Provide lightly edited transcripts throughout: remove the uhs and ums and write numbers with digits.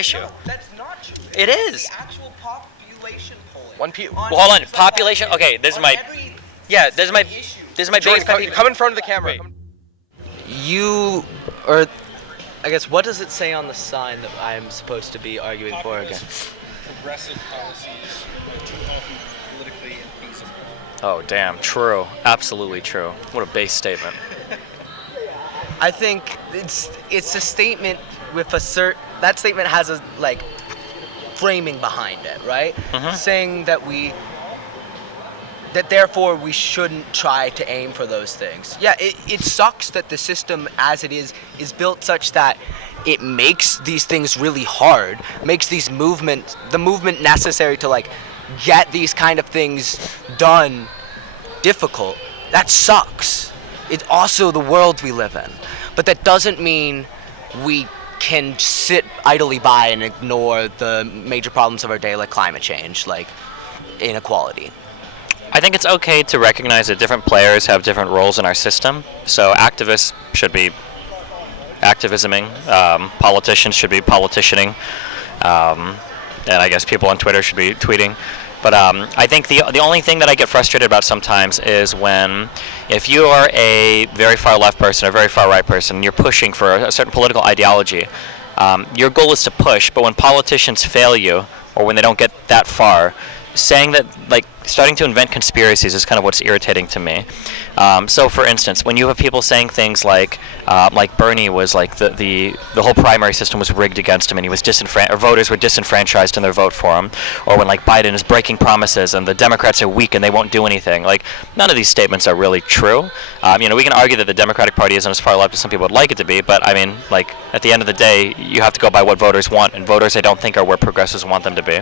issue. No, that's not true. It is. The actual population polling. Well, hold on. Population. Okay, this is my. Yeah, this is my. This is my Jordan, biggest pet peeve. come in front of the camera. Wait. You, or I guess, what does it say on the sign that I'm supposed to be arguing for again? Progressive policies are too often politically infeasible. Oh, damn. True. Absolutely true. What a base statement. I think it's a statement with that statement has a framing behind it, right? Mhm. Saying that therefore we shouldn't try to aim for those things. Yeah, it sucks that the system as it is built such that it makes these things really hard, makes the movement necessary to get these kind of things done difficult. That sucks. It's also the world we live in. But that doesn't mean we can sit idly by and ignore the major problems of our day, like climate change, like inequality. I think it's okay to recognize that different players have different roles in our system. So activists should be activisming, politicians should be politicianing, and I guess people on Twitter should be tweeting. But I think the only thing that I get frustrated about sometimes is if you are a very far left person or a very far right person, and you're pushing for a certain political ideology, your goal is to push, but when politicians fail you, or when they don't get that far, saying that, starting to invent conspiracies is kind of what's irritating to me. So, for instance, when you have people saying things like Bernie was the whole primary system was rigged against him, and he was voters were disenfranchised in their vote for him, or when Biden is breaking promises and the Democrats are weak and they won't do anything. None of these statements are really true. We can argue that the Democratic Party isn't as far left as some people would like it to be, but at the end of the day, you have to go by what voters want, and voters I don't think are where progressives want them to be.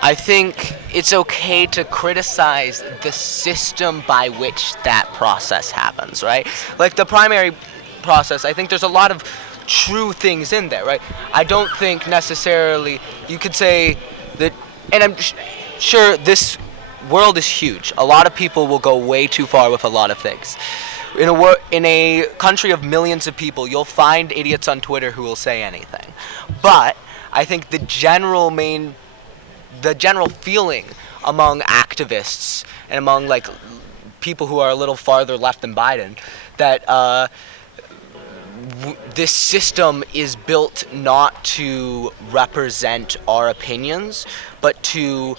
I think it's okay to criticize the system by which that process happens, right? Like the primary process, I think there's a lot of true things in there, right? I don't think necessarily you could say that, and I'm sure this world is huge. A lot of people will go way too far with a lot of things. In a country of millions of people, you'll find idiots on Twitter who will say anything. But I think the general feeling among activists and among people who are a little farther left than Biden, that this system is built not to represent our opinions, but to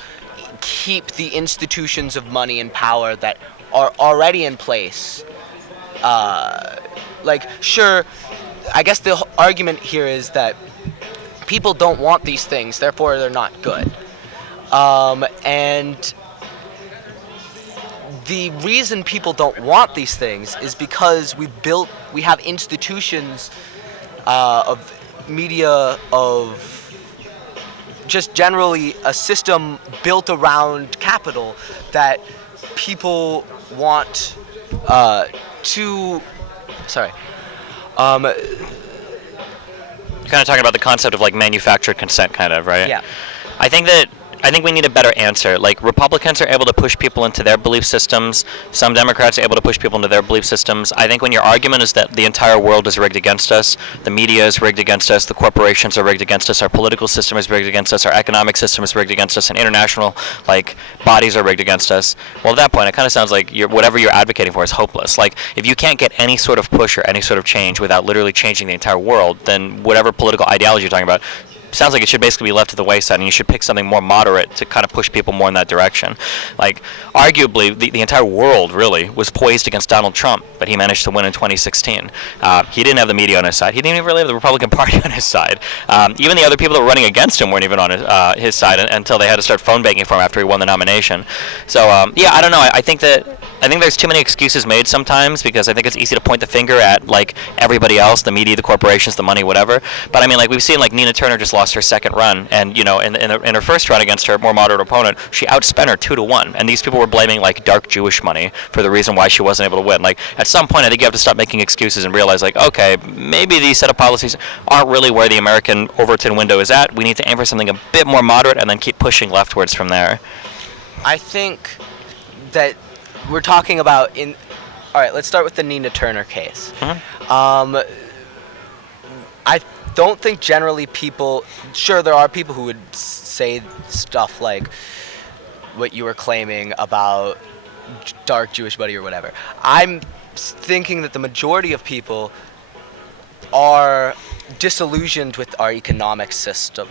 keep the institutions of money and power that are already in place. Sure, I guess the argument here is that people don't want these things, therefore they're not good. And the reason people don't want these things is because we have institutions of media, of just generally a system built around capital that people want to. Sorry. You're kind of talking about the concept of manufactured consent, kind of, right? Yeah. I think we need a better answer. Republicans are able to push people into their belief systems. Some Democrats are able to push people into their belief systems. I think when your argument is that the entire world is rigged against us, the media is rigged against us, the corporations are rigged against us, our political system is rigged against us, our economic system is rigged against us, and international bodies are rigged against us. Well, at that point, it kind of sounds like whatever you're advocating for is hopeless. If you can't get any sort of push or any sort of change without literally changing the entire world, then whatever political ideology you're talking about sounds like it should basically be left to the wayside, and you should pick something more moderate to kind of push people more in that direction. Arguably, the entire world really was poised against Donald Trump, but he managed to win in 2016. He didn't have the media on his side. He didn't even really have the Republican Party on his side. Even the other people that were running against him weren't even on his side until they had to start phone banking for him after he won the nomination. So, I don't know. I think there's too many excuses made sometimes, because I think it's easy to point the finger at everybody else, the media, the corporations, the money, whatever. But we've seen Nina Turner just lost her second run, and in her first run against her more moderate opponent, she outspent her 2-1, and these people were blaming dark Jewish money for the reason why she wasn't able to win. At some point, I think you have to stop making excuses and realize okay, maybe these set of policies aren't really where the American Overton window is at. We need to aim for something a bit more moderate and then keep pushing leftwards from there. I think that we're talking about all right, let's start with the Nina Turner case. Mm-hmm. don't think generally people. Sure, there are people who would say stuff like what you were claiming about dark Jewish buddy or whatever. I'm thinking that the majority of people are disillusioned with our economic system,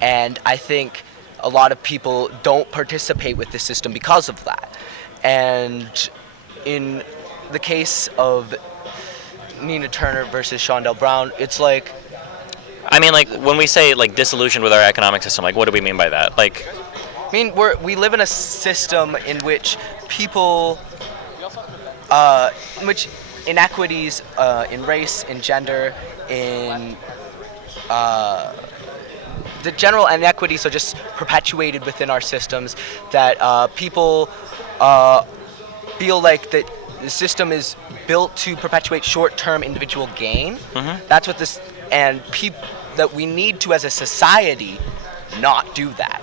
and I think a lot of people don't participate with the system because of that. And in the case of Nina Turner versus Shondell Brown, it's like, I mean, like, when we say, like, disillusioned with our economic system, like, what do we mean by that? Like, I mean, we live in a system in which people, in which inequities in race, in gender, in the general inequities are just perpetuated within our systems, that people feel like that the system is built to perpetuate short-term individual gain. That's what this, and that we need to, as a society, not do that.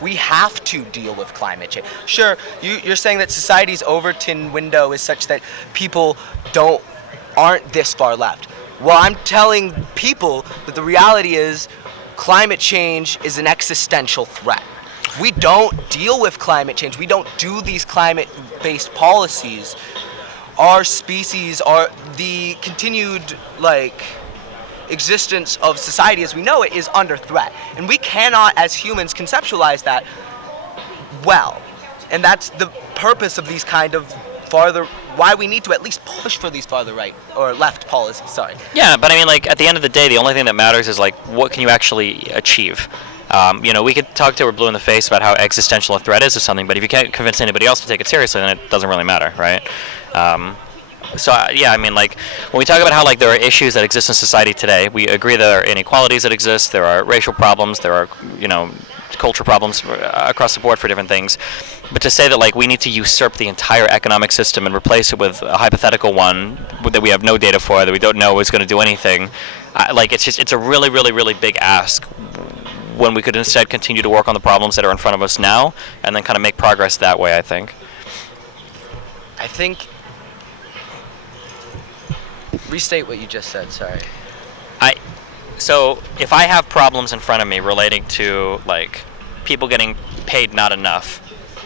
We have to deal with climate change. Sure, you're saying that society's Overton window is such that people aren't this far left. Well, I'm telling people that the reality is climate change is an existential threat. We don't deal with climate change. We don't do these climate-based policies. Our species, the continued, like, existence of society as we know it is under threat. And we cannot, as humans, conceptualize that well. And that's the purpose of these kind of why we need to at least push for these farther right or left policies, sorry. yeah, but I mean, like, at the end of the day, the only thing that matters is, like, what can you actually achieve? We could talk till we're blue in the face about how existential a threat is or something, but if you can't convince anybody else to take it seriously, then it doesn't really matter, right? I mean, like, when we talk about how, like, there are issues that exist in society today, we agree there are inequalities that exist, there are racial problems, there are, culture problems across the board for different things. But to say that, like, we need to usurp the entire economic system and replace it with a hypothetical one that we have no data for, that we don't know is going to do anything, it's a really, really, really big ask, when we could instead continue to work on the problems that are in front of us now and then kind of make progress that way, I think. Restate what you just said, sorry. So if I have problems in front of me relating to, like, people getting paid not enough,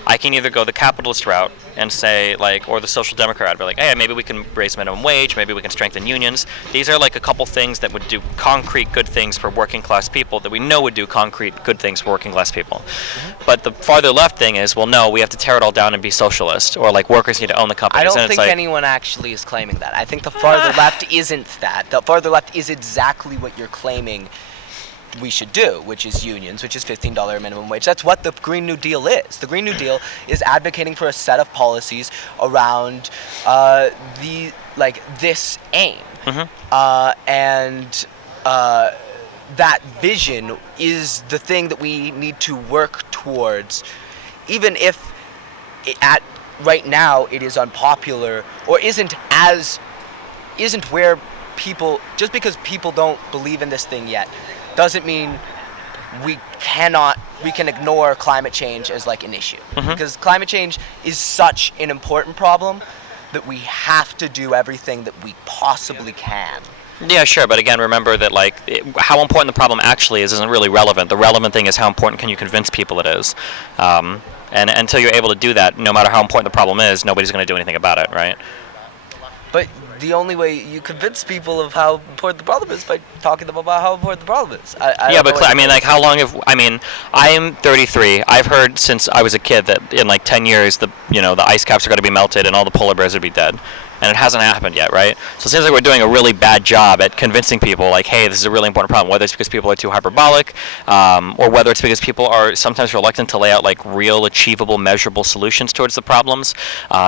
I can either go the capitalist route and say, like, or the social democrat, be like, hey, maybe we can raise minimum wage, maybe we can strengthen unions. These are, like, a couple things that would do concrete good things for working class people that we know would do concrete good things for working class people. But the farther left thing is, well, no, we have to tear it all down and be socialist, or, like, workers need to own the companies. I don't think anyone actually is claiming that. I think the farther left isn't that. The farther left is exactly what you're claiming we should do, which is unions, which is $15 minimum wage. That's what the Green New Deal is. The Green New Deal is advocating for a set of policies around this aim. That vision is the thing that we need to work towards, even if right now it is unpopular or isn't where people, just because people don't believe in this thing yet, doesn't mean we can ignore climate change as, like, an issue. Because climate change is such an important problem that we have to do everything that we possibly can. Yeah, sure, but again, remember that, like, how important the problem actually is isn't really relevant. The relevant thing is how important can you convince people it is. And until you're able to do that, no matter how important the problem is, nobody's going to do anything about it, right? But the only way you convince people of how important the problem is by talking to them about how important the problem is. I'm 33. I've heard since I was a kid that in, like, 10 years, the ice caps are going to be melted and all the polar bears would be dead. And it hasn't happened yet, right? So it seems like we're doing a really bad job at convincing people, like, hey, this is a really important problem, whether it's because people are too hyperbolic, or whether it's because people are sometimes reluctant to lay out, like, real, achievable, measurable solutions towards the problems.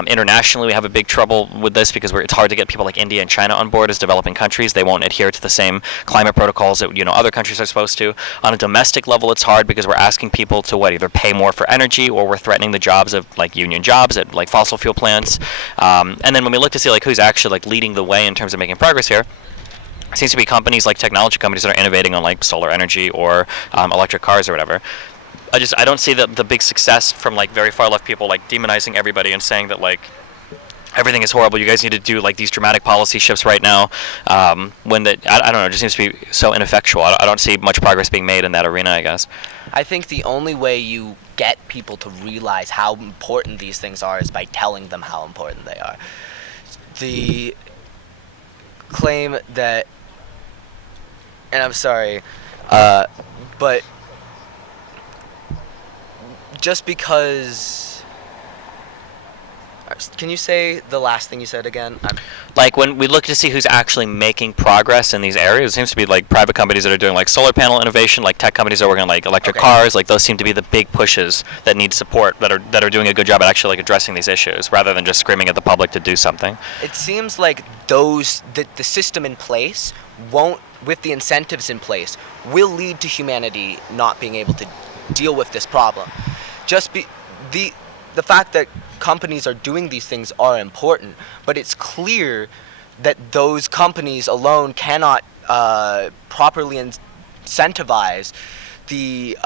Internationally, we have a big trouble with this because it's hard to get people like India and China on board as developing countries. They won't adhere to the same climate protocols that, other countries are supposed to. On a domestic level, it's hard because we're asking people to, either pay more for energy, or we're threatening the jobs of, like, union jobs at, like, fossil fuel plants. And then when we look to see, like, who's actually, like, leading the way in terms of making progress here, it seems to be companies like technology companies that are innovating on, like, solar energy or electric cars or whatever. I don't see the big success from, like, very far left people, like, demonizing everybody and saying that, like, everything is horrible. You guys need to do like these dramatic policy shifts right now. I don't know, it just seems to be so ineffectual. I don't see much progress being made in that arena, I guess. I think the only way you get people to realize how important these things are is by telling them how important they are. The claim that, and I'm sorry, but just because. Can you say the last thing you said again? Like when we look to see who's actually making progress in these areas, it seems to be like private companies that are doing like solar panel innovation, like tech companies that are working on like electric cars. Like those seem to be the big pushes that need support, that are doing a good job at actually like addressing these issues, rather than just screaming at the public to do something. It seems like the system in place won't, with the incentives in place, will lead to humanity not being able to deal with this problem. The fact that companies are doing these things are important, but it's clear that those companies alone cannot properly incentivize the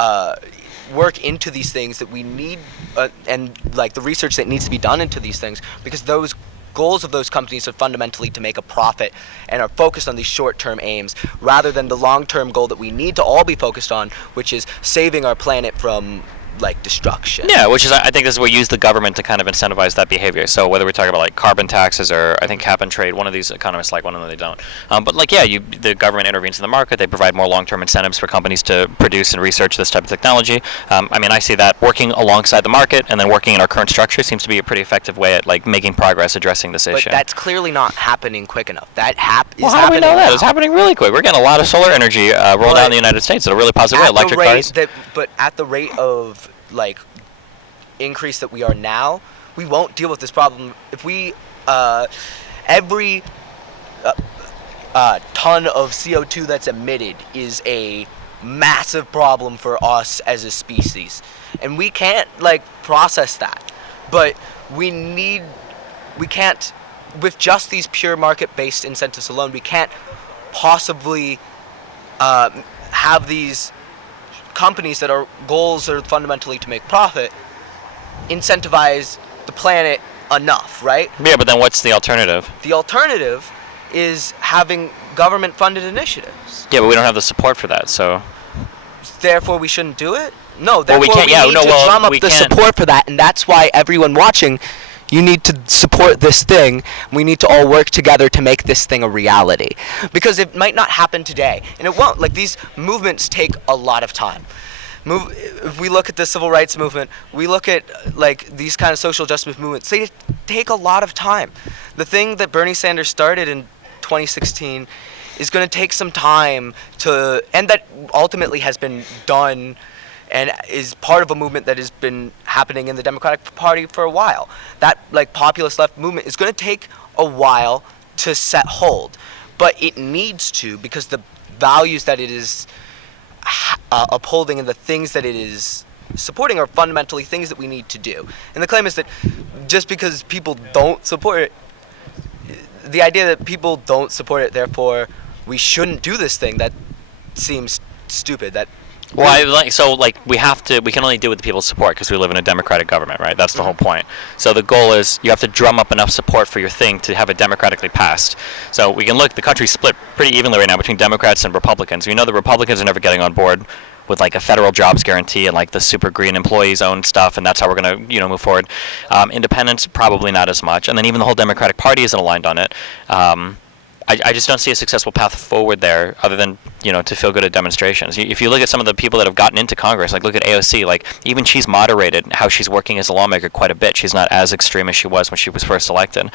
work into these things that we need, and like the research that needs to be done into these things, because those goals of those companies are fundamentally to make a profit and are focused on these short-term aims rather than the long-term goal that we need to all be focused on, which is saving our planet from like destruction. Yeah, which is, I think this is where you use the government to kind of incentivize that behavior. So whether we're talking about like carbon taxes or I think cap and trade, one of these economists like, one of them they don't. But like, yeah, the government intervenes in the market. They provide more long-term incentives for companies to produce and research this type of technology. I mean, I see that working alongside the market and then working in our current structure seems to be a pretty effective way at like making progress addressing this issue. But that's clearly not happening quick enough. That is happening. Well, how do we know that? now. It's happening really quick. We're getting a lot of solar energy rolled out in the United States at a really positive way. Electric cars. But at the rate of like increase that we are now, we won't deal with this problem if we every ton of CO2 that's emitted is a massive problem for us as a species, and we can't like process that. But we can't, with just these pure market-based incentives alone, we can't possibly have these companies that our goals are fundamentally to make profit incentivize the planet enough, right? Yeah, but then what's the alternative? The alternative is having government-funded initiatives. Yeah, but we don't have the support for that, so. Therefore, we shouldn't do it? No, Well, we therefore can't- yeah, need no, to well, drum up we the can't. support for that, and that's why everyone watching, you need to support this thing. We need to all work together to make this thing a reality. Because it might not happen today, and it won't. Like, these movements take a lot of time. If we look at the civil rights movement, we look at like these kind of social justice movements, they take a lot of time. The thing that Bernie Sanders started in 2016 is going to take some time to, and that ultimately has been done and is part of a movement that has been happening in the Democratic Party for a while. That like populist left movement is going to take a while to set hold, but it needs to, because the values that it is upholding and the things that it is supporting are fundamentally things that we need to do. And the claim is that just because people don't support it, the idea that people don't support it, therefore we shouldn't do this thing, that seems stupid. That Well, we can only do it with the people's support because we live in a democratic government, right? That's the whole point. So the goal is you have to drum up enough support for your thing to have it democratically passed. So we can look, the country's split pretty evenly right now between Democrats and Republicans. We know the Republicans are never getting on board with like a federal jobs guarantee and like the super green employees own stuff, and that's how we're going to move forward. Independents, probably not as much. And then even the whole Democratic Party isn't aligned on it. I just don't see a successful path forward there other than, to feel good at demonstrations. If you look at some of the people that have gotten into Congress, like look at AOC, like even she's moderated how she's working as a lawmaker quite a bit. She's not as extreme as she was when she was first elected.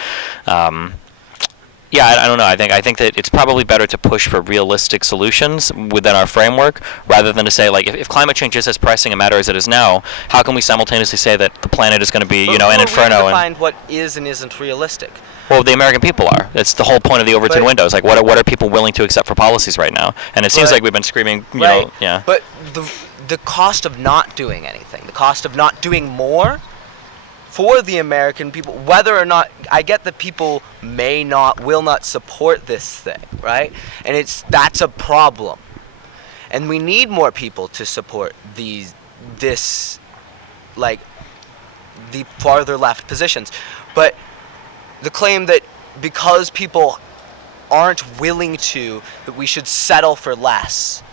I don't know. I think that it's probably better to push for realistic solutions within our framework rather than to say, like, if climate change is as pressing a matter as it is now, how can we simultaneously say that the planet is going to be, an inferno? Find what is and isn't realistic. Well, the American people are. That's the whole point of the Overton windows. Like, what are people willing to accept for policies right now? And it seems like we've been screaming, yeah. But the cost of not doing anything, the cost of not doing more for the American people, whether or not, I get that people will not support this thing, right? And that's a problem. And we need more people to support the farther left positions. But the claim that because people aren't willing to, that we should settle for less.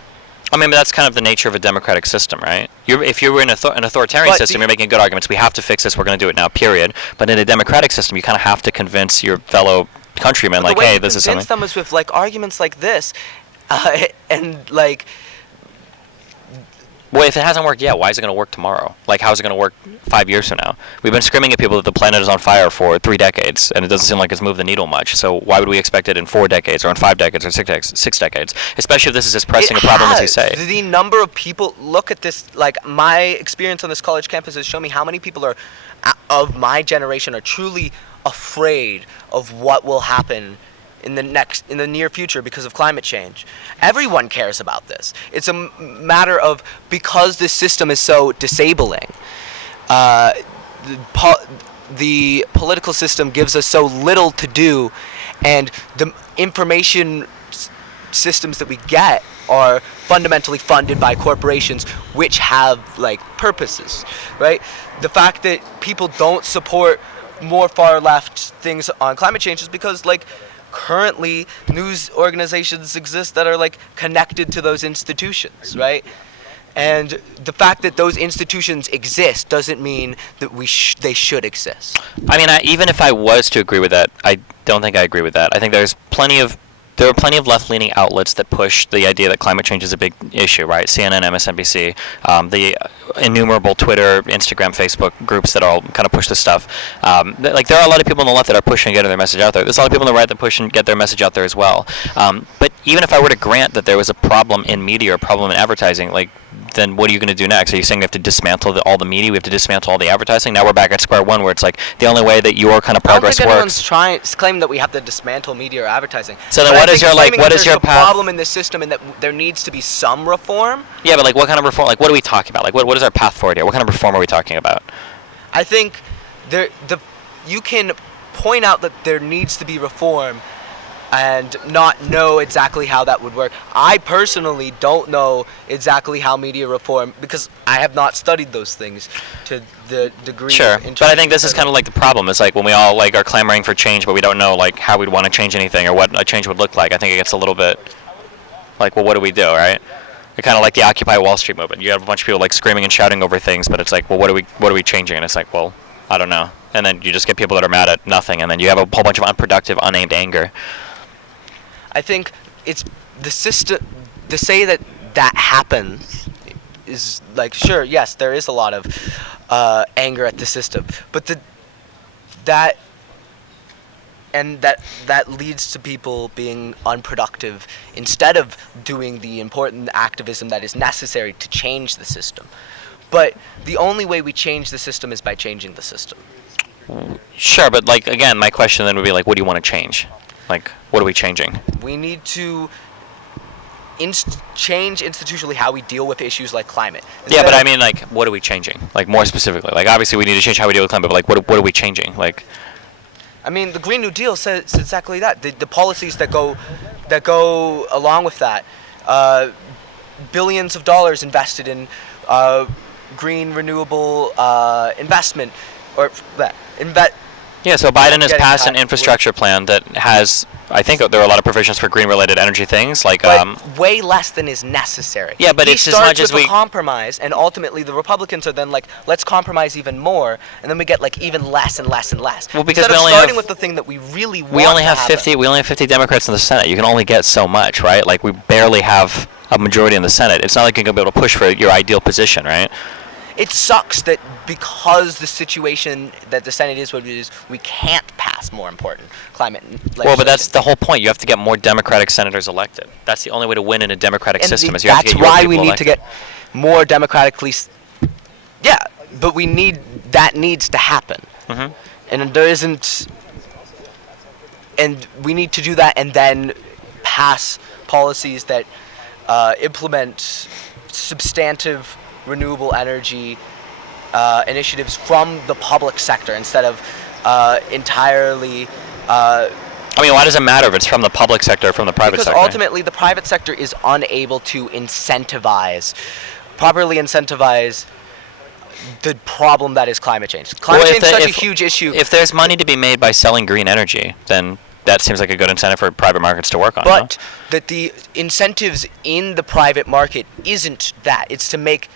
I mean, but that's kind of the nature of a democratic system, right? If you were in an authoritarian But system, you're making good arguments. We have to fix this. We're going to do it now, period. But in a democratic system, you kind of have to convince your fellow countrymen, like, hey, this is something. Convince them is with like arguments like this, and like. Well, if it hasn't worked yet, why is it going to work tomorrow? Like, how is it going to work 5 years from now? We've been screaming at people that the planet is on fire for 3 decades, and it doesn't seem like it's moved the needle much. So why would we expect it in 4 decades, or in 5 decades, or 6 decades? Especially if this is as pressing a problem as you say. The number of people, look at this, like, my experience on this college campus has shown me how many people are, of my generation, are truly afraid of what will happen in the near future because of climate change. Everyone cares about this. It's a matter of, because this system is so disabling, the political system gives us so little to do, and the information systems that we get are fundamentally funded by corporations which have like purposes, right? The fact that people don't support more far left things on climate change is because like currently news organizations exist that are like connected to those institutions, right? And the fact that those institutions exist doesn't mean that they should exist. I mean, even if I was to agree with that, I don't think I agree with that. I think there are plenty of left-leaning outlets that push the idea that climate change is a big issue, right? CNN, MSNBC, the innumerable Twitter, Instagram, Facebook groups that all kind of push this stuff. Like, there are a lot of people on the left that are pushing and getting their message out there. There's a lot of people on the right that push and get their message out there as well. But even if I were to grant that there was a problem in media or a problem in advertising, like, then what are you going to do next? Are you saying we have to dismantle all the media? We have to dismantle all the advertising? Now we're back at square one, where it's like the only way that your kind of progress I don't think works. anyone's claiming that we have to dismantle media or advertising. So then, what is your path? Problem in this system, and that there needs to be some reform? Yeah, but like, what kind of reform? Like, what are we talking about? Like, what is our path forward here? What kind of reform are we talking about? I think you can point out that there needs to be reform and not know exactly how that would work. I personally don't know exactly how media reform, because I have not studied those things to the degree. Sure, but I think this is kind of like the problem. It's like when we all like are clamoring for change, but we don't know like how we'd want to change anything or what a change would look like. I think it gets a little bit like, well, what do we do, right? It's kind of like the Occupy Wall Street movement. You have a bunch of people like screaming and shouting over things, but it's like, well, what are we changing? And it's like, well, I don't know. And then you just get people that are mad at nothing, and then you have a whole bunch of unproductive, unaimed anger. I think it's the system. To say that happens is like, sure, yes, there is a lot of anger at the system, but that leads to people being unproductive instead of doing the important activism that is necessary to change the system. But the only way we change the system is by changing the system. Sure, but like, again, my question then would be like, what do you want to change? Like, what are we changing? We need to change institutionally how we deal with issues like climate. Yeah, but I mean, like, what are we changing? Like, more specifically, like, obviously we need to change how we deal with climate, but like, what are we changing? Like, I mean, the Green New Deal says exactly that. The policies that go along with that, billions of dollars invested in green renewable investment, or that yeah, so Biden has passed an infrastructure plan that has, I think there are a lot of provisions for green-related energy things, like way less than is necessary. Yeah, but it's as much as we compromise, and ultimately the Republicans are then like, let's compromise even more, and then we get like even less and less and less. Well, because instead of starting with the thing that we really want. We only have 50 Democrats in the Senate. You can only get so much, right? Like, we barely have a majority in the Senate. It's not like you're going to be able to push for your ideal position, right? It sucks that because the situation that the Senate is what it is, we can't pass more important climate legislation. Well, but that's the whole point. You have to get more Democratic senators elected. That's the only way to win in a democratic system. Is you have to get your people elected. That's why we need to get more democratically. Yeah, but that needs to happen. Mm-hmm. And there isn't. And we need to do that, and then pass policies that implement substantive renewable energy initiatives from the public sector instead of entirely. I mean, why does it matter if it's from the public sector or from the private sector? Because ultimately, the private sector is unable to properly incentivize the problem that is climate change. Climate Well, change is such a huge issue. If there's money to be made by selling green energy, then that seems like a good incentive for private markets to work on. But that the incentives in the private market isn't that. It's to make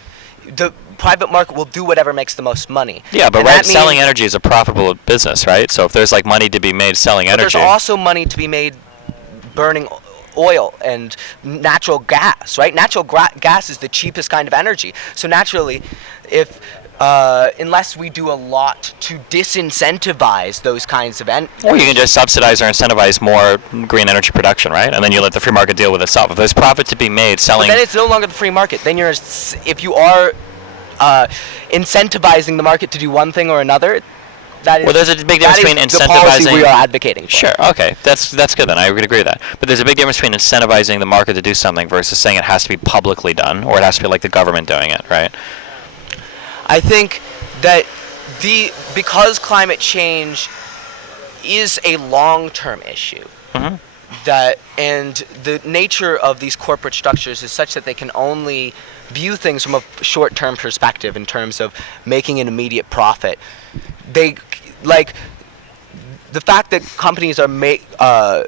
the private market will do whatever makes the most money. Yeah, but And right, that selling means- energy is a profitable business, right? So if there's like money to be made selling But energy, there's also money to be made burning oil and natural gas, right? Natural gas is the cheapest kind of energy. So naturally, if unless we do a lot to disincentivize those kinds of or you can just subsidize or incentivize more green energy production, right? And then you let the free market deal with itself. If there's profit to be made But selling, then it's no longer the free market. Then if you are incentivizing the market to do one thing or another, that is well, there's a big difference between the policy incentivizing. we are advocating for. Sure, okay, that's good then. I would agree with that. But there's a big difference between incentivizing the market to do something versus saying it has to be publicly done or it has to be like the government doing it, right? I think that because climate change is a long-term issue, Mhm. and the nature of these corporate structures is such that they can only view things from a short-term perspective in terms of making an immediate profit. They like the fact that companies are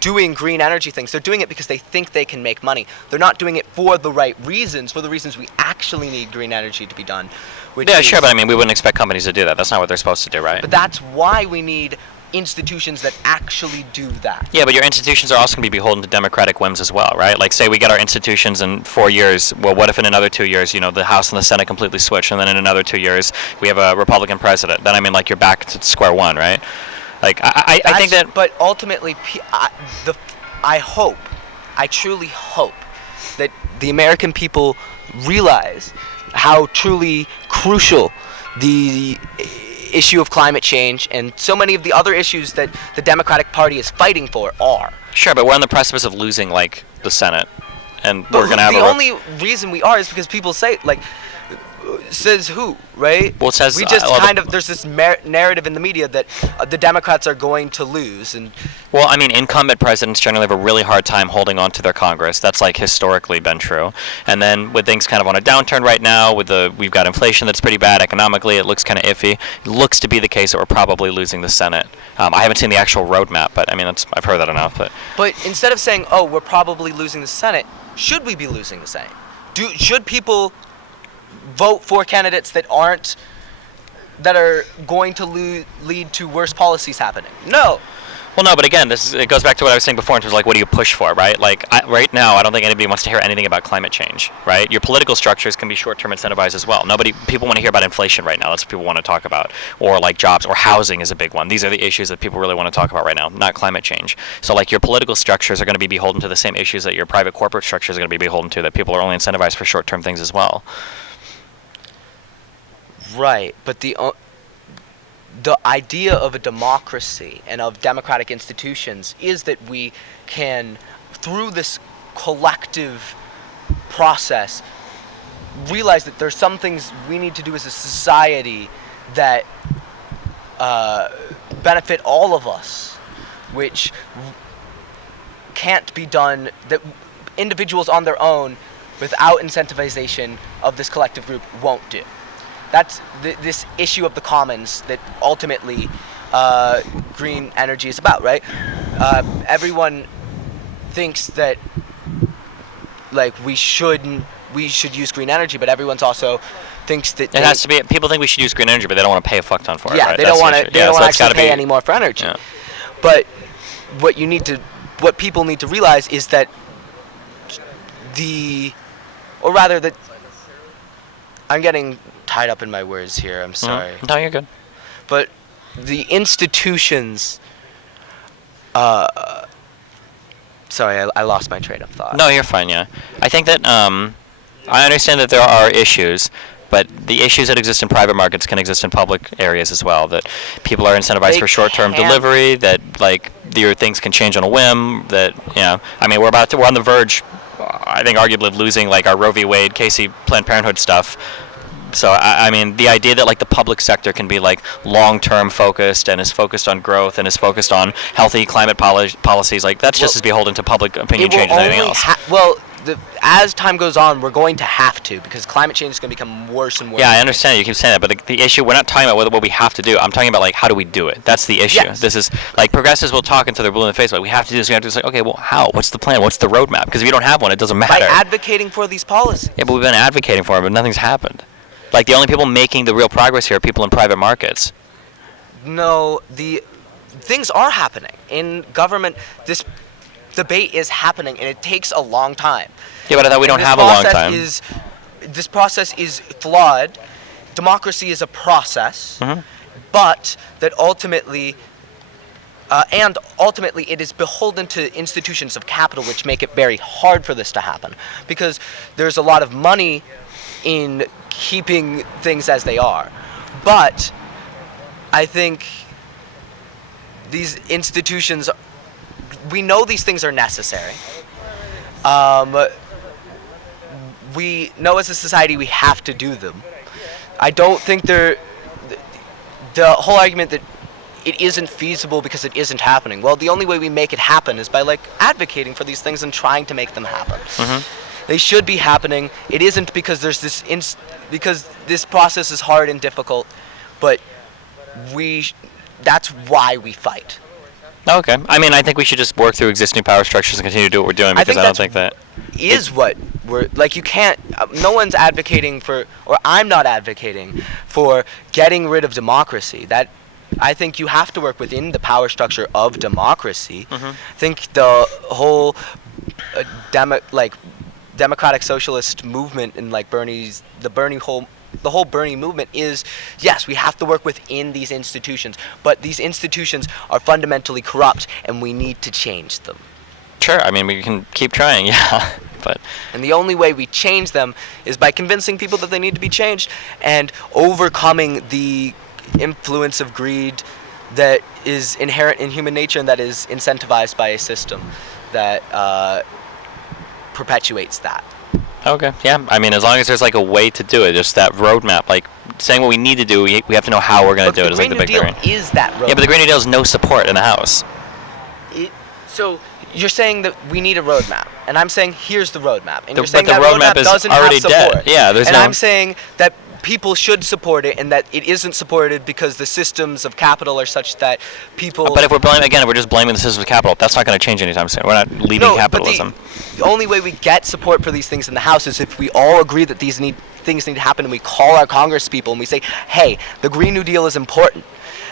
doing green energy things. They're doing it because they think they can make money. They're not doing it for the right reasons, for the reasons we actually need green energy to be done. Yeah, sure, but I mean, we wouldn't expect companies to do that. That's not what they're supposed to do, right? But that's why we need institutions that actually do that. Yeah, but your institutions are also going to be beholden to democratic whims as well, right? Like, say we get our institutions in 4 years. Well, what if in another 2 years, the House and the Senate completely switch, and then in another 2 years we have a Republican president? Then I mean, like, you're back to square one, right? Like, I think that. But ultimately, I truly hope that the American people realize how truly crucial the issue of climate change and so many of the other issues that the Democratic Party is fighting for are. Sure, but we're on the precipice of losing, like, the Senate, and we're going to have the only reason we are is because people say, like, says who, right? Well, it says, we just well, there's this narrative in the media that the Democrats are going to lose, and Well, I mean, incumbent presidents generally have a really hard time holding on to their Congress. That's like historically been true. And then with things kind of on a downturn right now, we've got inflation that's pretty bad economically, it looks kind of iffy. It looks to be the case that we're probably losing the Senate. I haven't seen the actual roadmap, but I mean, I've heard that enough. But instead of saying, "Oh, we're probably losing the Senate," should we be losing the Senate? Should people vote for candidates that are going to lead to worse policies happening? No. Well, no, but again, it goes back to what I was saying before in terms of like, what do you push for, right? Like, right now, I don't think anybody wants to hear anything about climate change, right? Your political structures can be short-term incentivized as well. People want to hear about inflation right now. That's what people want to talk about. Or like jobs, or housing is a big one. These are the issues that people really want to talk about right now, not climate change. So like, your political structures are going to be beholden to the same issues that your private corporate structures are going to be beholden to, that people are only incentivized for short-term things as well. Right, but the idea of a democracy and of democratic institutions is that we can, through this collective process, realize that there's some things we need to do as a society that benefit all of us, which can't be done, that individuals on their own without incentivization of this collective group won't do. That's this issue of the commons that ultimately green energy is about, right? Everyone thinks that like we should use green energy, but everyone's also thinks that It has to be. People think we should use green energy, but they don't want to pay a fuck ton for it. yeah, Right? they don't want to. They don't so want it's to gotta actually pay be- any more for energy. Yeah. But what people need to realize is that I'm getting tied up in my words here. I'm sorry. No, you're good. But the institutions. Sorry, I lost my train of thought. No, you're fine. Yeah, I think that I understand that there are issues, but the issues that exist in private markets can exist in public areas as well. That people are incentivized They for short-term can. delivery. That like your things can change on a whim. That I mean, we're on the verge. I think arguably of losing like our Roe v. Wade, Casey, Planned Parenthood stuff. So I mean, the idea that like the public sector can be like long-term focused and is focused on growth and is focused on healthy climate policies, like that's just as beholden to public opinion change as anything else. as time goes on, we're going to have to, because climate change is going to become worse and worse. Yeah, I understand you keep saying that, but the issue, we're not talking about what we have to do. I'm talking about, like, how do we do it? That's the issue. Yes. This is, like, progressives will talk until they're blue in the face, like, we have to do this, we have to do this. Like, okay, well, how? What's the plan? What's the roadmap? Because if you don't have one, it doesn't matter. By advocating for these policies. Yeah, but we've been advocating for it, but nothing's happened. Like, the only people making the real progress here are people in private markets. No, the things are happening. In government, this debate is happening, and it takes a long time. Yeah, but I thought we don't This have a long process time. This process is flawed. Democracy is a process, but that ultimately, it is beholden to institutions of capital, which make it very hard for this to happen, because there's a lot of money in keeping things as they are. But I think these institutions, we know these things are necessary. We know as a society we have to do them. I don't think the whole argument that it isn't feasible because it isn't happening. Well, the only way we make it happen is by, like, advocating for these things and trying to make them happen. They should be happening. It isn't because there's because this process is hard and difficult, but that's why we fight. Okay. I mean, I think we should just work through existing power structures and continue to do what we're doing, because I don't think that... is what we're, like, you can't, no one's advocating for, or I'm not advocating for getting rid of democracy. That, I think you have to work within the power structure of democracy. I think the whole democratic socialist movement and, like, the whole Bernie movement is, yes, we have to work within these institutions, but these institutions are fundamentally corrupt, and we need to change them. Sure, I mean, we can keep trying, yeah, but... And the only way we change them is by convincing people that they need to be changed and overcoming the influence of greed that is inherent in human nature and that is incentivized by a system that perpetuates that. Okay, yeah. I mean, as long as there's, like, a way to do it, just that roadmap, like, saying what we need to do, we have to know how we're going to do it. The Green New Deal is that roadmap. Yeah, but the Green New Deal has no support in the House. So you're saying that we need a roadmap, and I'm saying here's the roadmap, and you're But saying the that roadmap is doesn't already have support. dead. Yeah, there's and no... I'm saying that people should support it, and that it isn't supported because the systems of capital are such that people... But if we're just blaming the system of capital. That's not going to change anytime soon. We're not leaving capitalism. But the only way we get support for these things in the House is if we all agree that these things need to happen, and we call our Congress people and we say, hey, the Green New Deal is important.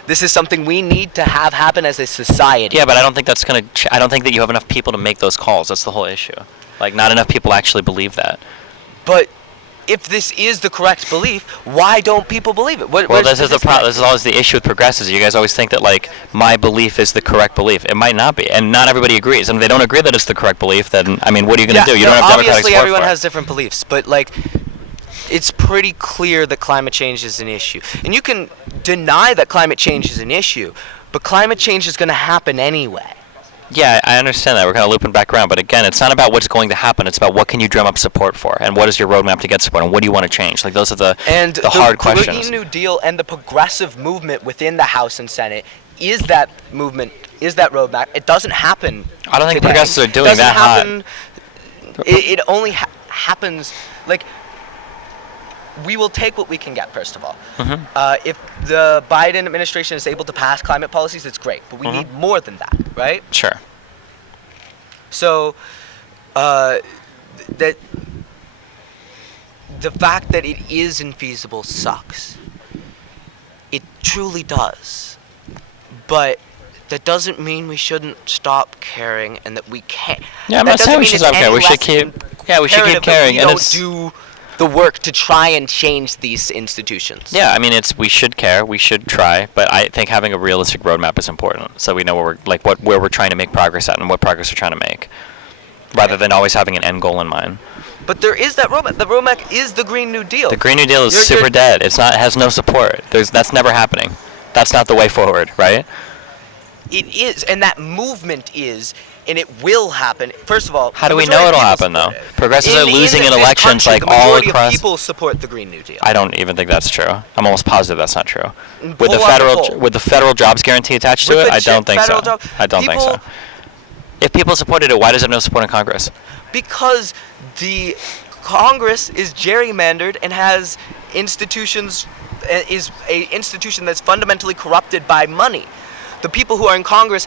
This is something we need to have happen as a society. Yeah, but I don't think that's going to... I don't think that you have enough people to make those calls. That's the whole issue. Like, not enough people actually believe that. But if this is the correct belief, why don't people believe it? Well, this is the problem. This is always the issue with progressives. You guys always think that, like, my belief is the correct belief. It might not be, and not everybody agrees. And if they don't agree that it's the correct belief, then, I mean, what are you going to do? You don't have democratic obviously support everyone for it. has different beliefs, but, like, it's pretty clear that climate change is an issue. And you can deny that climate change is an issue, but climate change is going to happen anyway. Yeah, I understand that. We're kind of looping back around. But again, it's not about what's going to happen. It's about what can you drum up support for, and what is your roadmap to get support, and what do you want to change? Like, those are the hard questions. The Green New Deal and the progressive movement within the House and Senate is that movement, is that roadmap. It doesn't happen I don't think today. progressives are doing that hot. It only happens, like, we will take what we can get, first of all. If the Biden administration is able to pass climate policies, it's great. But we need more than that, right? Sure. So, that the fact that it is infeasible sucks. It truly does. But that doesn't mean we shouldn't stop caring and that we can't. Yeah, I'm not saying we should stop caring. We should keep. Yeah, we should keep caring. We don't do the work to try and change these institutions. Yeah, I mean, we should care, we should try, but I think having a realistic roadmap is important, so we know where we're trying to make progress at and what progress we're trying to make, rather than always having an end goal in mind. But there is that roadmap. The roadmap is the Green New Deal. The Green New Deal is super dead. It has no support. That's never happening. That's not the way forward, right? It is, and that movement is, and it will happen. First of all, how do we know it'll happen, though? Progressives are losing in elections like all across. The majority of people support the Green New Deal. I don't even think that's true. I'm almost positive that's not true. With the federal jobs guarantee attached to it, I don't think so. I don't think so. If people supported it, why does it have no support in Congress? Because the Congress is gerrymandered and has institutions, is a institution that's fundamentally corrupted by money. The people who are in Congress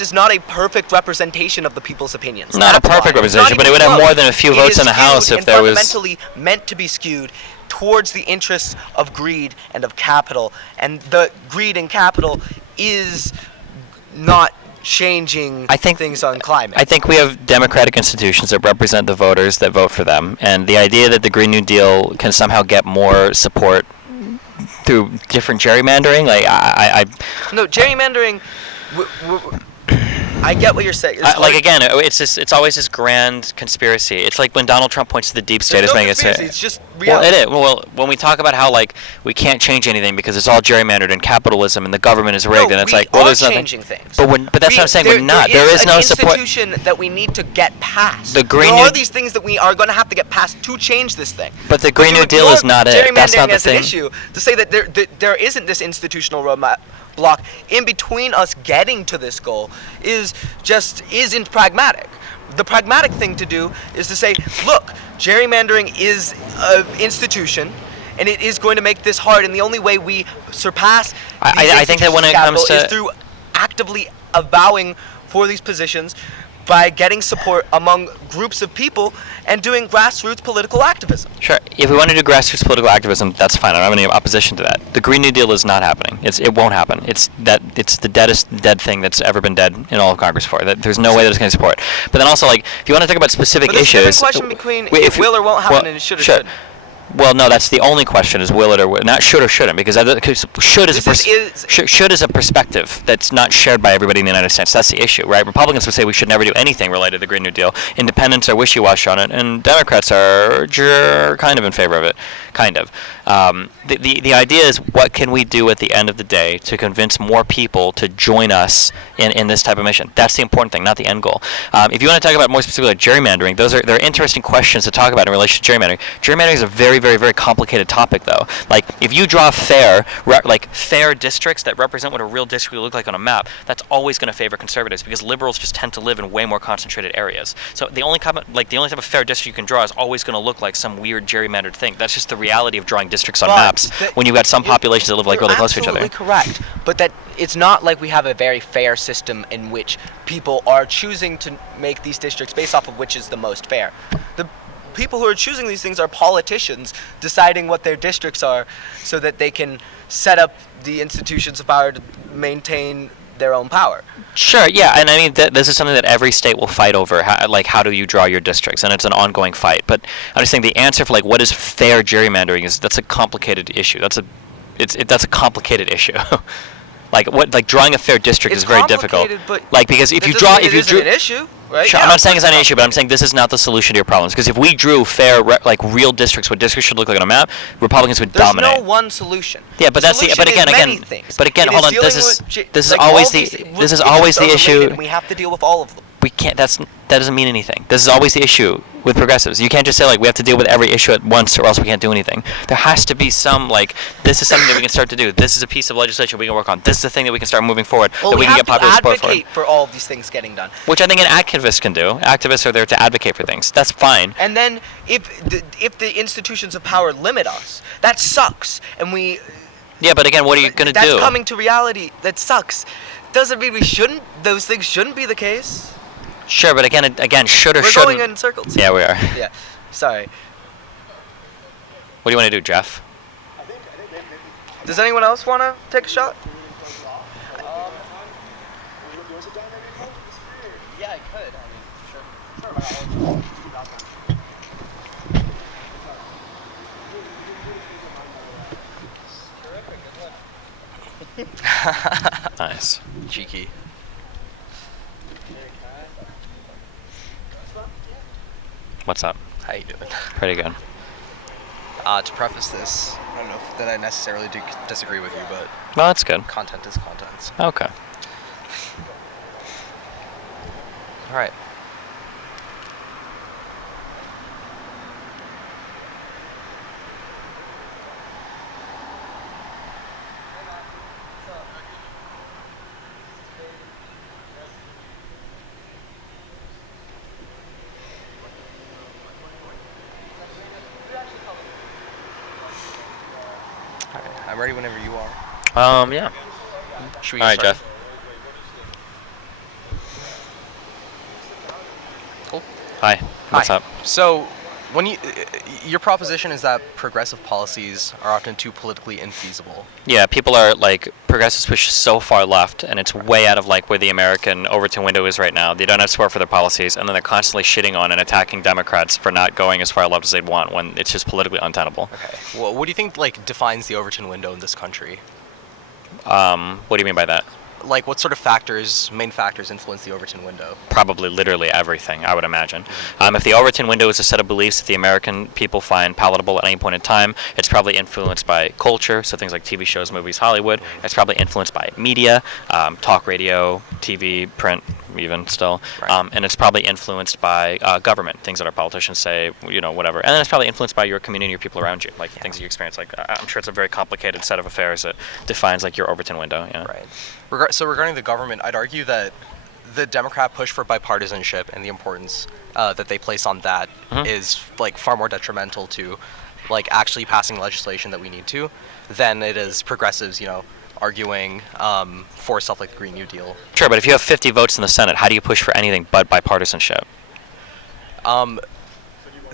is not a perfect representation of the people's opinions. Not a That's perfect why. It's not representation, but it even would have close. more than a few It votes is in the House skewed if there was. and fundamentally meant to be skewed towards the interests of greed and of capital. And the greed and capital is not changing things on climate. I think we have democratic institutions that represent the voters that vote for them, and the idea that the Green New Deal can somehow get more support through different gerrymandering, like No, gerrymandering. I get what you're saying. like again, it's always this grand conspiracy. It's like when Donald Trump points to the deep state as making it say. It's just reality. Well, it is. Well, when we talk about how like we can't change anything because it's all gerrymandered and capitalism and the government is rigged, No, and it's we like, well, are there's nothing. changing things. But that's what I'm saying. We're not. There is no support. There is an institution that we need to get past. The Green there are New- these things that we are going to have to get past to change this thing. But the Green New Deal is not it. That's not the as an thing. issue to say that there isn't this institutional roadmap block in between us getting to this goal isn't pragmatic. The pragmatic thing to do is to say, look, gerrymandering is an institution, and it is going to make this hard. And the only way we surpass I think that when it comes to is through actively avowing for these positions by getting support among groups of people and doing grassroots political activism. Sure. If we want to do grassroots political activism, that's fine. I don't have any opposition to that. The Green New Deal is not happening. It won't happen. It's the deadest dead thing that's ever been dead in all of Congress for. That there's no way that it's going to support. But then also, like, if you want to talk about specific But there's a issues, different question between it will or won't happen and it should or shouldn't. Well, no, that's the only question: is will it or not should or shouldn't? Because should is a perspective that's not shared by everybody in the United States. That's the issue, right? Republicans would say we should never do anything related to the Green New Deal. Independents are wishy-washy on it, and Democrats are kind of in favor of it, kind of. The idea is, what can we do at the end of the day to convince more people to join us in this type of mission? That's the important thing, not the end goal. If you want to talk about more specifically gerrymandering, there are interesting questions to talk about in relation to gerrymandering. Gerrymandering is a very, very, very complicated topic, though. Like, if you draw fair districts that represent what a real district would look like on a map, that's always going to favor conservatives because liberals just tend to live in way more concentrated areas. So the only type of fair district you can draw is always going to look like some weird gerrymandered thing. That's just the reality of drawing districts on maps when you've got some populations that live like really close to each other. Absolutely correct, but that it's not like we have a very fair system in which people are choosing to make these districts based off of which is the most fair. The people who are choosing these things are politicians deciding what their districts are so that they can set up the institutions of power to maintain their own power. Sure, yeah, and I mean, this is something that every state will fight over, how do you draw your districts, and it's an ongoing fight. But I'm just saying the answer for, like, what is fair gerrymandering that's a complicated issue. That's a complicated issue. Like drawing a fair district is very difficult. But Because if you drew an issue, right? Sure, Yeah, I'm not saying it's not an issue, but I'm saying this is not the solution to your problems. Because if we drew fair, real districts, what districts should look like on a map, Republicans would dominate. There's no one solution. Yeah, but Hold on. This is always the issue. And we have to deal with all of them. We can't. That doesn't mean anything. This is always the issue with progressives. You can't just say, like, we have to deal with every issue at once, or else we can't do anything. There has to be some, like, this is something that we can start to do. This is a piece of legislation we can work on. This is the thing that we can start moving forward. Well, that we can get popular support for. We have to advocate for all of these things getting done. Which I think an activist can do. Activists are there to advocate for things. That's fine. And then if the institutions of power limit us, that sucks. And we. Yeah, but again, what are you going to do? That's coming to reality. That sucks. Doesn't mean those things shouldn't be the case. Sure, but again, should or We're shouldn't. going in circles. Yeah, we are. Yeah. Sorry. What do you want to do, Jeff? Does anyone else want to take a shot? Yeah, I could. I mean, sure. Nice. Cheeky. What's up? How you doing? Pretty good. To preface this, I don't know that I necessarily do disagree with you, but Well, that's good. content is content. Okay. All right. I'm ready whenever you are. Yeah. Should we All get right, started? Jeff. Cool. Hi. What's Hi. up? So, when your proposition is that progressive policies are often too politically infeasible. Yeah, people are like progressives push so far left, and it's way out of like where the American Overton window is right now. They don't have support for their policies, and then they're constantly shitting on and attacking Democrats for not going as far left as they'd want when it's just politically untenable. Okay. Well, what do you think like defines the Overton window in this country? What do you mean by that? Like, what sort of main factors influence the Overton window? Probably literally everything, I would imagine. If the Overton window is a set of beliefs that the American people find palatable at any point in time, it's probably influenced by culture, so things like TV shows, movies, Hollywood. It's probably influenced by media, talk radio, TV, print, even still. Right. And it's probably influenced by government, things that our politicians say, whatever. And then it's probably influenced by your community, your people around you, like things that you experience. Like, I'm sure it's a very complicated set of affairs that defines like your Overton window. Yeah. Right. So regarding the government, I'd argue that the Democrat push for bipartisanship and the importance that they place on that is like far more detrimental to like actually passing legislation that we need to than it is progressives, arguing for stuff like the Green New Deal. Sure, but if you have 50 votes in the Senate, how do you push for anything but bipartisanship?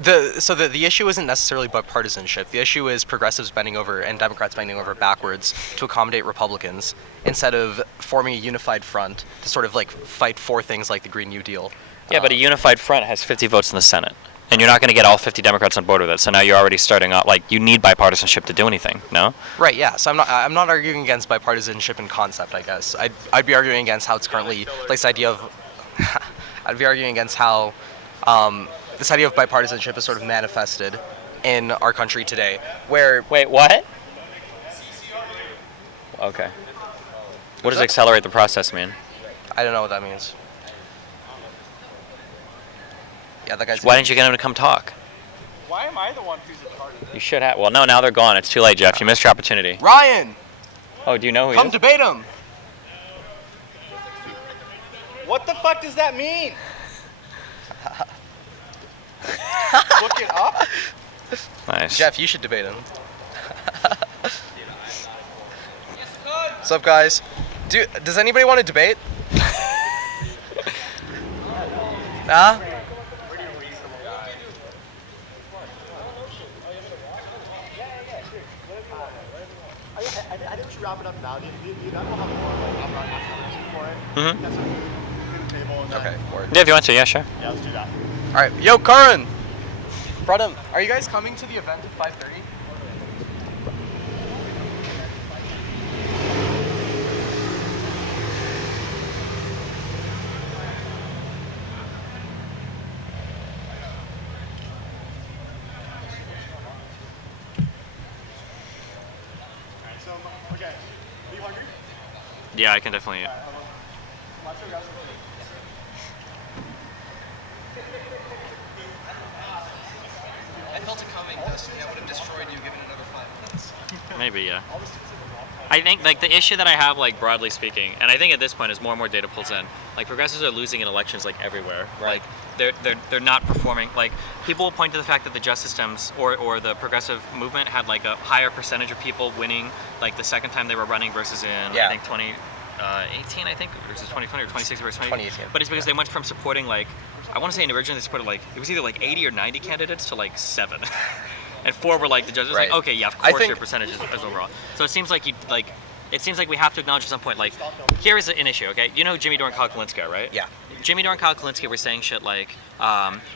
The issue isn't necessarily bipartisanship. The issue is progressives bending over and Democrats bending over backwards to accommodate Republicans instead of forming a unified front to sort of like fight for things like the Green New Deal. Yeah, but a unified front has 50 votes in the Senate. And you're not going to get all 50 Democrats on board with it. So now you're already starting out, like, you need bipartisanship to do anything, no? Right, yeah. So I'm not arguing against bipartisanship in concept, I guess. I'd be arguing against how it's currently, like, this idea of, I'd be arguing against how this idea of bipartisanship is sort of manifested in our country today, where... Wait, what? Okay. What does accelerate the process mean? I don't know what that means. Yeah, that guy's... Why didn't you get him to come talk? Why am I the one who's a part of this? You should have. Well, no, now they're gone. It's too late, Jeff. You missed your opportunity. Ryan! Oh, do you know who he Come is? debate him! What the fuck does that mean? Look it up? Nice. Jeff, you should debate him. What's up, guys? Does anybody want to debate? Huh? I think we should wrap it up now. You don't have more after for it. Mm-hmm. That's what the table and then, Okay, word. Yeah, if you want to, yeah, sure. yeah, let's do that. Alright, yo, Karan! Brought him. Are you guys coming to the event at 5:30? So, okay. Are you hungry? Yeah, I can definitely. Let's go, guys. I felt it coming, Destiny. I would have destroyed you given another 5 minutes. Maybe, yeah. I think like the issue that I have, like broadly speaking, and I think at this point as more and more data pulls in, like progressives are losing in elections like everywhere. Right. Like they're not performing. Like people will point to the fact that the justice Dems or the progressive movement had like a higher percentage of people winning like the second time they were running versus in I think 2018 I think versus 2020 or 2016 versus 2018. But it's because they went from supporting like I want to say originally they supported like it was either like 80 or 90 candidates to like 7. And 4 were like the judges. Right. Like, okay, yeah, of I course think- your percentage is overall. So it seems like it seems like we have to acknowledge at some point, like, here is an issue, okay? You know who Jimmy Dore and Kyle Kalinske are, right? Yeah. Jimmy Dore and Kyle Kalinske were saying shit like,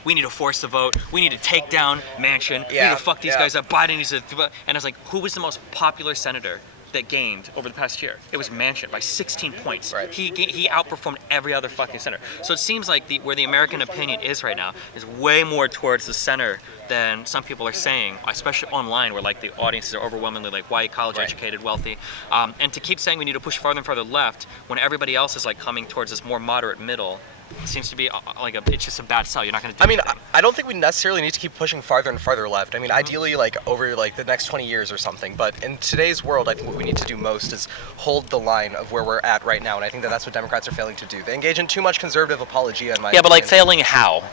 we need to force the vote, we need to take down Manchin, we need Yeah, to fuck these yeah. guys up, Biden needs to... And I was like, who was the most popular senator that gained over the past year? It was Manchin by 16 points. Right. He outperformed every other fucking senator. So it seems like where the American opinion is right now is way more towards the center than some people are saying, especially online where like the audiences are overwhelmingly like white, college educated, wealthy. And to keep saying we need to push farther and farther left when everybody else is like coming towards this more moderate middle seems to be it's just a bad sell. You're not going to do I mean, anything. I don't think we necessarily need to keep pushing farther and farther left. I mean, ideally, like, over, like, the next 20 years or something. But in today's world, I think what we need to do most is hold the line of where we're at right now. And I think that that's what Democrats are failing to do. They engage in too much conservative apologia, in my Yeah, but like opinion. failing how?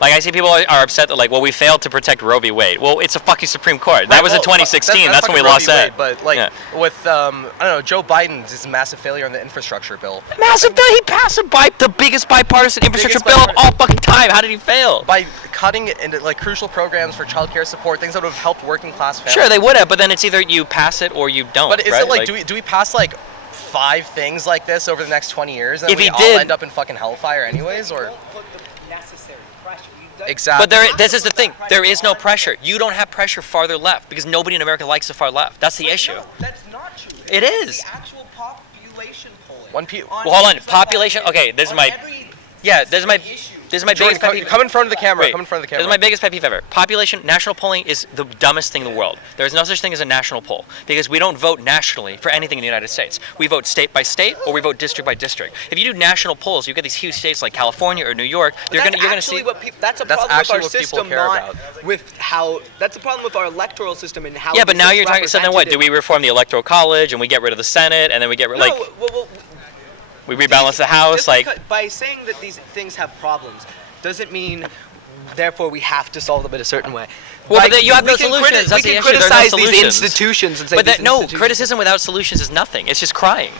Like, I see people are upset that, like, well, we failed to protect Roe v. Wade. Well, it's a fucking Supreme Court. That was in 2016. That's when we fucking lost Roe v. that. Wade, but like Yeah. with I don't know, Joe Biden's is a massive failure in the infrastructure bill. Massive. He passed the biggest bipartisan infrastructure bill of all fucking time. How did he fail? By cutting it into like crucial programs for childcare support, things that would have helped working class families. Sure, they would have, but then it's either you pass it or you don't. But is right? it like do we pass like 5 things like this over the next 20 years, and If we he all did- end up in fucking hellfire anyways, or Don't put the necessary pressure. exactly? But this is the thing. There is no pressure. You don't have pressure farther left because nobody in America likes the far left. That's the issue. No, that's not true. It is. The actual population polling. Well, hold on. Population. Okay, this is my. Yeah, this is my. This is my Jordan, biggest pet peeve. come in front of the camera. Wait, Come in front of the This camera. is my biggest pet peeve ever. Population, national polling is the dumbest thing in the world. There is no such thing as a national poll because we don't vote nationally for anything in the United States. We vote state by state or we vote district by district. If you do national polls, you get these huge states like California or New York. You're gonna see. That's a That's problem with actually our what people system, care not about. with how. That's a problem with our electoral system and how. Yeah, it but is now you're talking. So then what? Do representative. we reform the electoral college and we get rid of the Senate and then we get rid No, like well, we rebalance the House just like. because- by saying that these things have problems doesn't mean therefore we have to solve them in a certain way. Well, Like, but you have we no can solutions. That's we the can issue. There are no criticize these solutions. institutions and say But these no, institutions- criticism without solutions is nothing. It's just crying.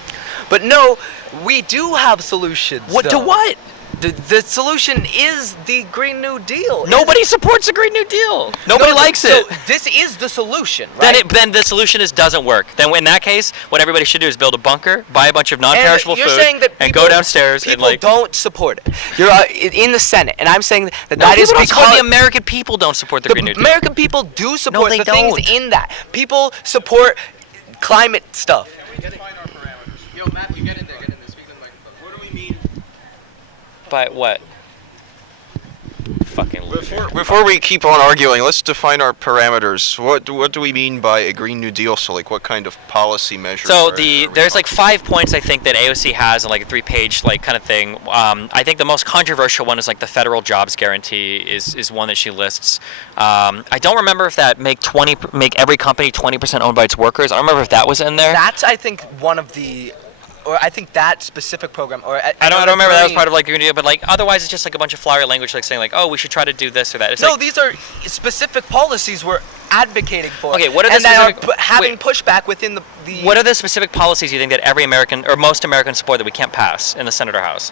But no, we do have solutions. What to though. what? The solution is the Green New Deal. Nobody supports the Green New Deal. Nobody likes it. So this is the solution, right? Then the solution is doesn't work. Then in that case, what everybody should do is build a bunker, buy a bunch of non-perishable And you're food, saying that and people- go downstairs and People like. don't support it. You're in the Senate, and I'm saying that No, that is people don't support because the American people don't support the Green New Deal. American people do support they the things don't. in that. People support climate stuff. Define our parameters. Yo, Matthew, get in there. Speak to the microphone. What do we mean? But what? Fucking loser. Before we keep on arguing, let's define our parameters. What do we mean by a Green New Deal? So, like, what kind of policy measures? So are there's like 5 points I think that AOC has in like a 3-page like kind of thing. I think the most controversial one is like the federal jobs guarantee is one that she lists. I don't remember if that make every company 20% owned by its workers. I don't remember if that was in there. That's, I think, one of the, or I think that specific program, or I don't remember that was part of like Green New Deal, but like otherwise it's just like a bunch of flowery language like saying like, oh, we should try to do this or that. It's No, like, these are specific policies we're advocating for. Okay, what are the and that are specific- having wait. pushback within the what are the specific policies you think that every American or most Americans support that we can't pass in the Senate or House?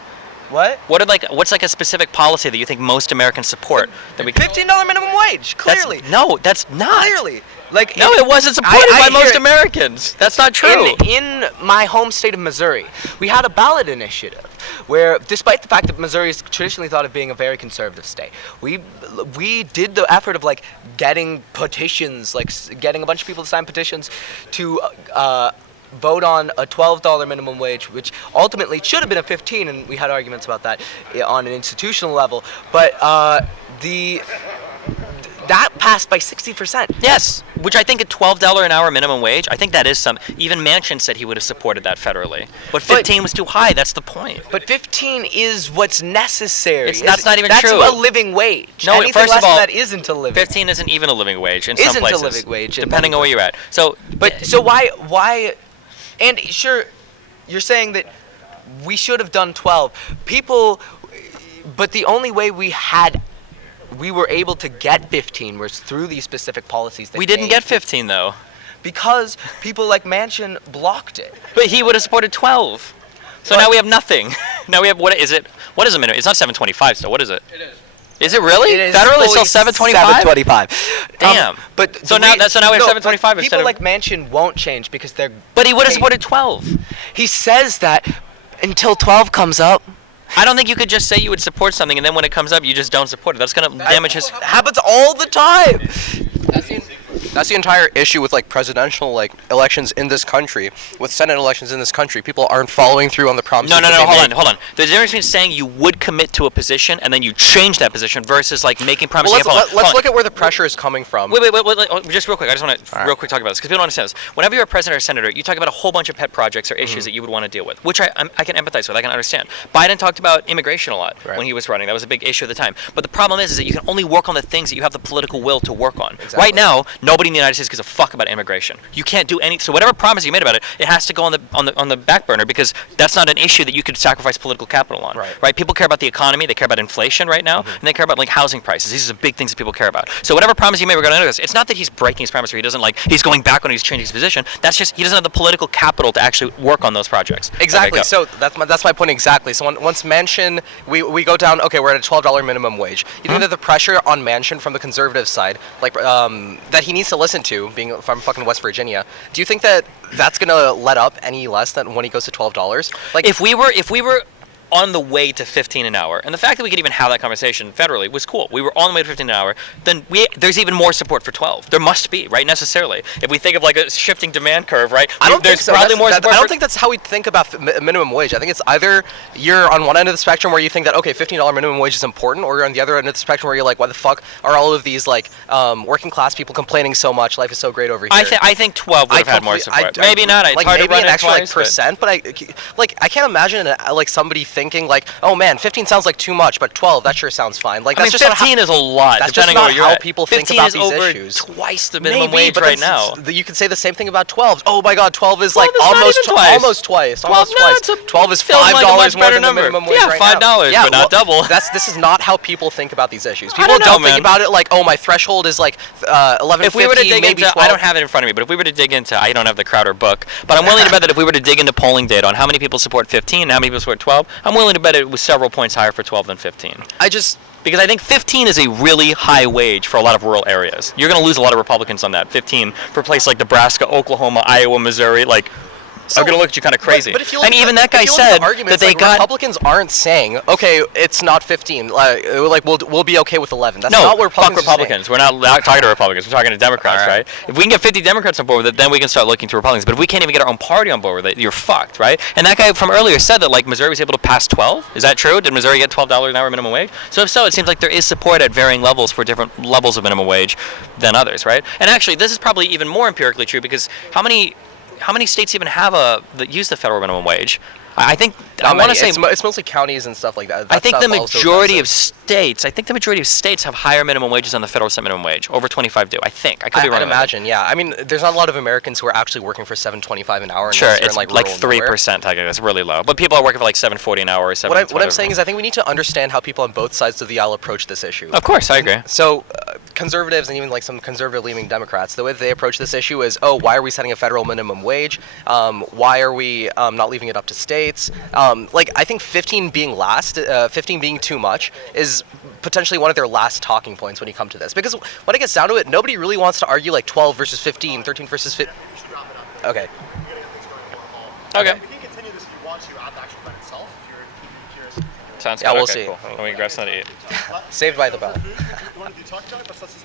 what? What's like a specific policy that you think most Americans support that we can? $15 minimum wage, clearly. That's not. Clearly. Like No, it wasn't supported I by hear most it. Americans. That's not true. In my home state of Missouri, we had a ballot initiative where, despite the fact that Missouri is traditionally thought of being a very conservative state, we did the effort of like getting petitions, like getting a bunch of people to sign petitions to vote on a $12 minimum wage, which ultimately should have been a 15, and we had arguments about that on an institutional level. But that passed by 60%. Yes, which I think a $12 an hour minimum wage, I think that is some. Even Manchin said he would have supported that federally. But 15 was too high. That's the point. But 15 is what's necessary. That's not even that's true. That's a living wage. No, Anything first less of all, than that isn't a living. 15 isn't even a living wage in some Isn't a places. living wage in depending many on where you're at. So, But so why? And sure, you're saying that we should have done 12. But the only way we were able to get 15 was through these specific policies. That we didn't came. get 15 though. Because people like Manchin blocked it. But he would have supported 12. So now we have nothing. Now we have what is it? What is a minimum? It's not 725 still. What is it? It is. Is it really? It is Federal is fully still 725? 725. Damn. But So now we have 725 instead people of- like Manchin won't change because they're. But he would have paid. supported 12. He says that until 12 comes up. I don't think you could just say you would support something and then when it comes up you just don't support it. That's going to damage his. Happens all the time. That's the entire issue with like presidential like elections in this country, with Senate elections in this country. People aren't following through on the promises. No, that they made. hold on. There's a difference between saying you would commit to a position and then you change that position versus like making promises. Well, let's look at where the pressure is coming from. Wait, just real quick. I just want to real quick talk about this because people don't understand this. Whenever you're a president or senator, you talk about a whole bunch of pet projects or issues that you would want to deal with, which I can empathize with. I can understand. Biden talked about immigration a lot when he was running. That was a big issue at the time. But the problem is that you can only work on the things that you have the political will to work on. Exactly. Right now, nobody nobody in the United States gives a fuck about immigration. You can't do any. So whatever promise you made about it, it has to go on the back burner because that's not an issue that you could sacrifice political capital on. Right? People care about the economy. They care about inflation right now, and they care about like housing prices. These are the big things that people care about. So whatever promise you made regarding this, it's not that he's breaking his promise or he doesn't like he's going back when he's changing his position. That's just he doesn't have the political capital to actually work on those projects. Exactly. Okay, So that's my point exactly. So once Manchin, we go down. Okay, we're at a $12 minimum wage. You think that the pressure on Manchin from the conservative side, like that he needs to listen to, being from fucking West Virginia, do you think that that's gonna let up any less than when he goes to $12? Like if we were on the way to 15 an hour, and the fact that we could even have that conversation federally was cool. We were on the way to 15 an hour. Then there's even more support for 12. There must be, right? Necessarily, if we think of like a shifting demand curve, right? I don't there's think so. probably more support. I don't think that's how we think about minimum wage. I think it's either you're on one end of the spectrum where you think that okay, $15 minimum wage is important, or you're on the other end of the spectrum where you're like, why the fuck are all of these like working class people complaining so much? Life is so great over here. I think 12 would have had more support. Maybe not. It's like hard maybe to run an extra twice, like percent, but I can't imagine like somebody thinking like, oh man, 15 sounds like too much, but 12 that sure sounds fine. Like I mean, that's just 15 is a lot. That's just depending not on where you're how at. people think about 15 is these over issues. twice the minimum Maybe, wage but right that's- now. you could say the same thing about 12. Oh my God, 12 is like 12 is not almost even twice. almost twice. 12, Almost no, twice. it's a- 12 is feels like a $5 much more better than the number. minimum wage Yeah, right $5, now. but not double. This is not how people think about these issues. I People don't know, think man. about it like, oh, my threshold is like 11.50, If we were to dig maybe into, 12. I don't have it in front of me, but if we were to dig into, I don't have the Crowder book, but I'm willing to bet that if we were to dig into polling data on how many people support 15 and how many people support 12, I'm willing to bet it was several points higher for 12 than 15. Because I think 15 is a really high wage for a lot of rural areas. You're going to lose a lot of Republicans on that. 15 for places like Nebraska, Oklahoma, Iowa, Missouri, like. I'm gonna look at you kind of crazy. But if you look and at even the, that guy if you look at said the arguments, that they like, got Republicans aren't saying, okay, it's not 15. Like we'll be okay with 11. That's not what fuck Republicans are Republicans. We're not talking to Republicans. We're talking to Democrats, right? If we can get 50 Democrats on board with it, then we can start looking to Republicans. But if we can't even get our own party on board with it, you're fucked, right? And that guy from earlier said that like Missouri was able to pass 12. Is that true? Did Missouri get $12 an hour minimum wage? So if so, it seems like there is support at varying levels for different levels of minimum wage than others, right? And actually, this is probably even more empirically true because how many states even have that use the federal minimum wage? I think I want to say it's mostly counties and stuff like that. I think the majority of states. I think the majority of states have higher minimum wages than the federal set minimum wage. Over 25 do. I think. I could be wrong. I'd imagine. Yeah. I mean, there's not a lot of Americans who are actually working for $7.25 an hour. Sure, it's it's like like rural 3%. I guess it's really low. But people are working for like $7.40 an hour. Or $7. What I'm saying is, I think we need to understand how people on both sides of the aisle approach this issue. Of course, I agree. So, conservatives and even like some conservative-leaning Democrats, the way that they approach this issue is, oh, why are we setting a federal minimum wage? Why are we not leaving it up to states? Like, I think 15 being too much is potentially one of their last talking points when you come to this. Because when it gets down to it, nobody really wants to argue like 12 versus 15, 13 versus 15. Okay. Okay. We can continue this if you want to at the actual event itself, if you're curious. Sounds Yeah, good. we'll Okay, see. cool. Let me grab something to eat. Saved by the bell. You want to do talk about it? Let's just,